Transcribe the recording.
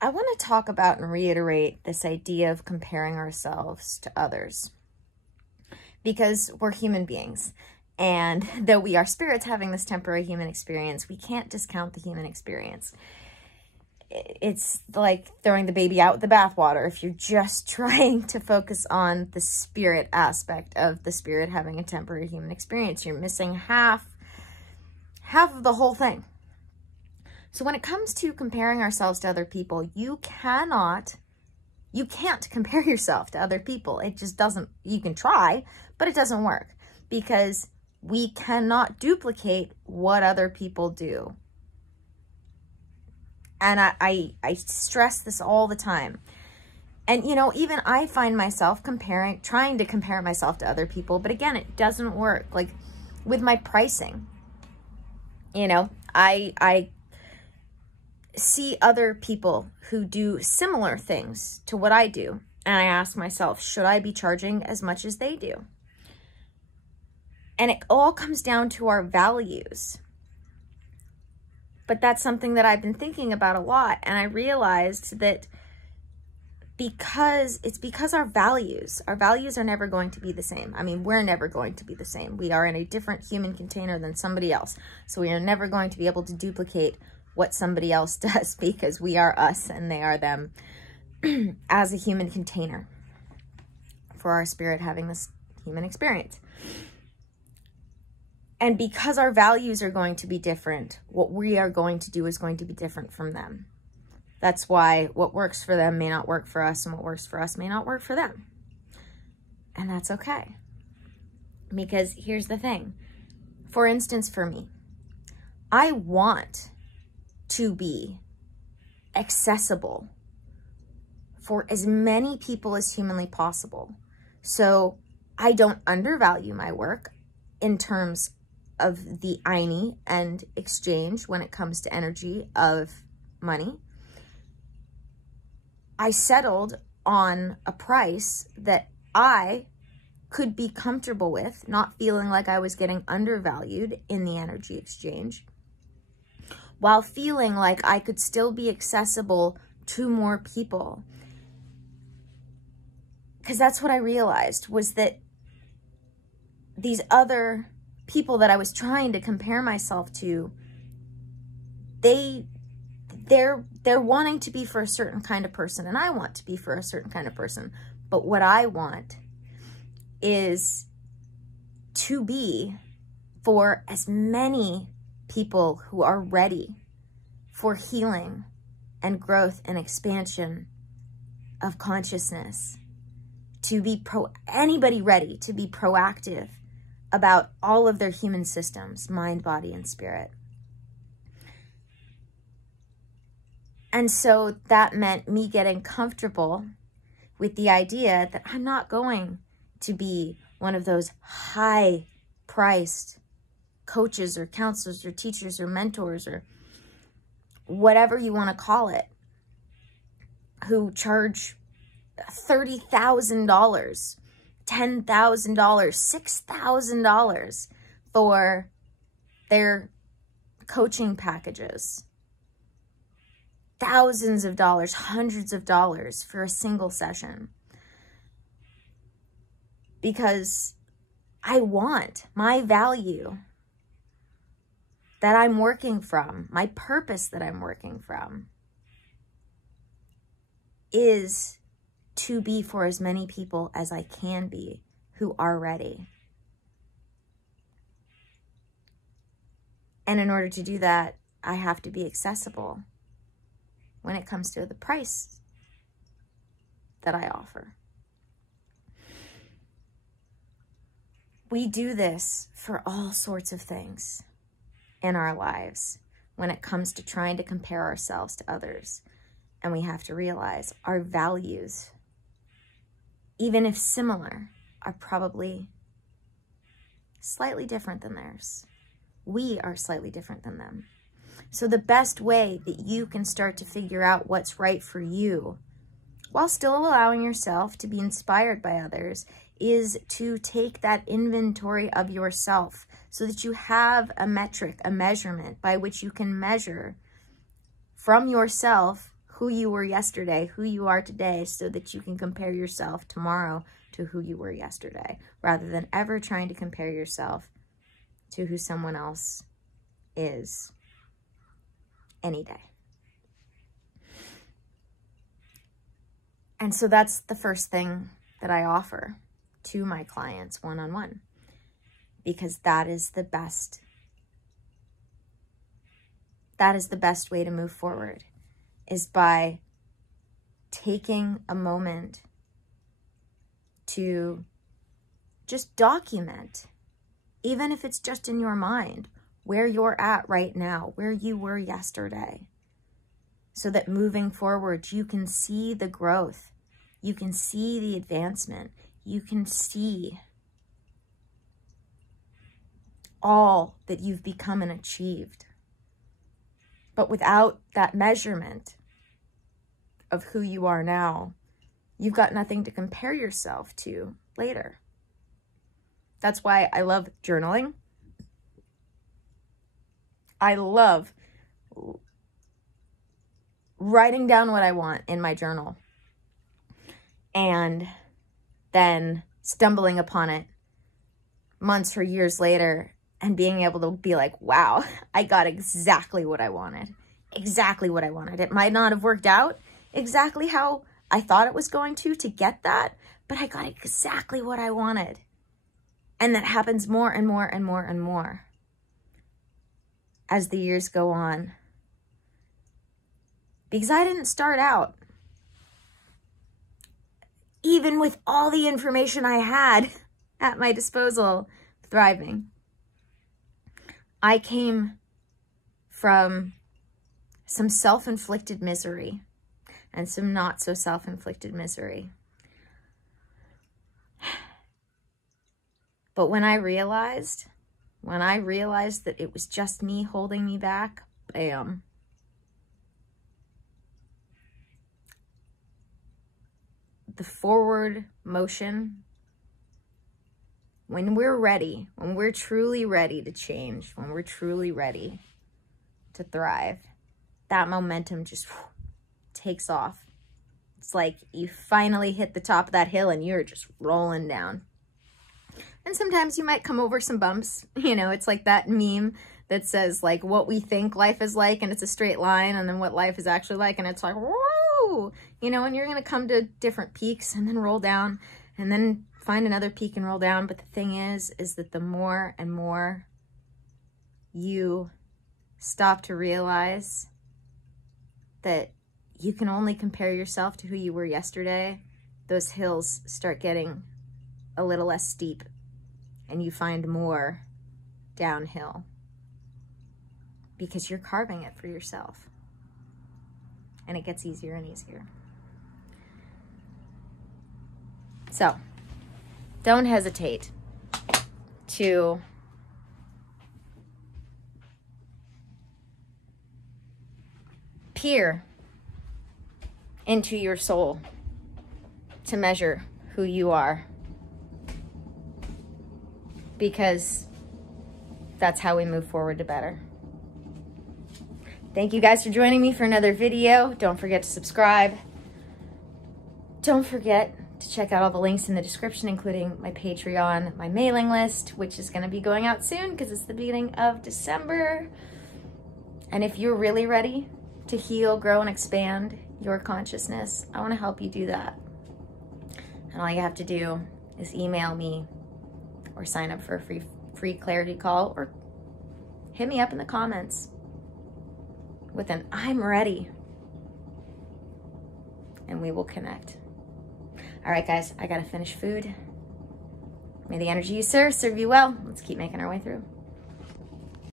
I want to talk about and reiterate this idea of comparing ourselves to others, because we're human beings. And though we are spirits having this temporary human experience, we can't discount the human experience. It's like throwing the baby out with the bathwater if you're just trying to focus on the spirit aspect of the spirit having a temporary human experience. You're missing half of the whole thing. So when it comes to comparing ourselves to other people, you can't compare yourself to other people. It just doesn't. You can try, but it doesn't work, because we cannot duplicate what other people do. And I stress this all the time. And, you know, even I find myself trying to compare myself to other people. But again, it doesn't work. Like with my pricing, you know, I see other people who do similar things to what I do. And I ask myself, should I be charging as much as they do? And it all comes down to our values. But that's something that I've been thinking about a lot. And I realized that because our values are never going to be the same. I mean, we're never going to be the same. We are in a different human container than somebody else. So we are never going to be able to duplicate what somebody else does, because we are us and they are them as a human container for our spirit having this human experience. And because our values are going to be different, what we are going to do is going to be different from them. That's why what works for them may not work for us, and what works for us may not work for them. And that's okay. Because here's the thing. For instance, for me, I want to be accessible for as many people as humanly possible. So I don't undervalue my work in terms of the Aini and exchange when it comes to energy of money. I settled on a price that I could be comfortable with, not feeling like I was getting undervalued in the energy exchange, while feeling like I could still be accessible to more people. Because that's what I realized, was that these other people that I was trying to compare myself to, they're wanting to be for a certain kind of person, and I want to be for a certain kind of person. But what I want is to be for as many people who are ready for healing and growth and expansion of consciousness, to be anybody ready to be proactive about all of their human systems, mind, body, and spirit. And so that meant me getting comfortable with the idea that I'm not going to be one of those high-priced coaches or counselors or teachers or mentors or whatever you want to call it, who charge $30,000, $10,000, $6,000 for their coaching packages. Thousands of dollars, hundreds of dollars for a single session. Because I want my value that I'm working from, my purpose that I'm working from, is to be for as many people as I can be who are ready. And in order to do that, I have to be accessible when it comes to the price that I offer. We do this for all sorts of things in our lives when it comes to trying to compare ourselves to others. And we have to realize our values, even if similar, are probably slightly different than theirs. We are slightly different than them. So the best way that you can start to figure out what's right for you, while still allowing yourself to be inspired by others, is to take that inventory of yourself so that you have a metric, a measurement by which you can measure from yourself who you were yesterday, who you are today, so that you can compare yourself tomorrow to who you were yesterday, rather than ever trying to compare yourself to who someone else is any day. And so that's the first thing that I offer to my clients one-on-one, because that is the best way to move forward, is by taking a moment to just document, even if it's just in your mind, where you're at right now, where you were yesterday, so that moving forward, you can see the growth, you can see the advancement, you can see all that you've become and achieved. But without that measurement of who you are now, you've got nothing to compare yourself to later. That's why I love journaling. I love writing down what I want in my journal and then stumbling upon it months or years later and being able to be like, wow, I got exactly what I wanted. Exactly what I wanted. It might not have worked out exactly how I thought it was going to get that, but I got exactly what I wanted. And that happens more and more and more and more as the years go on. Because I didn't start out, even with all the information I had at my disposal, thriving. I came from some self-inflicted misery and some not so self-inflicted misery. But when I realized that it was just me holding me back, bam. The forward motion, when we're ready, when we're truly ready to change, when we're truly ready to thrive, that momentum just takes off. It's like you finally hit the top of that hill and you're just rolling down. And sometimes you might come over some bumps. You know, it's like that meme that says like what we think life is like and it's a straight line, and then what life is actually like and it's like, whoa, you know, and you're going to come to different peaks and then roll down and then find another peak and roll down. But the thing is that the more and more you stop to realize that you can only compare yourself to who you were yesterday, those hills start getting a little less steep and you find more downhill because you're carving it for yourself. And it gets easier and easier. So, don't hesitate to peer into your soul to measure who you are, because that's how we move forward to better. Thank you guys for joining me for another video. Don't forget to subscribe. Don't forget to check out all the links in the description, including my Patreon, my mailing list, which is going to be going out soon because it's the beginning of December. And if you're really ready to heal, grow, and expand your consciousness, I want to help you do that. And all you have to do is email me or sign up for a free clarity call, or hit me up in the comments with an "I'm ready," and we will connect. All right, guys, I gotta finish food. May the energy you serve you well. Let's keep making our way through.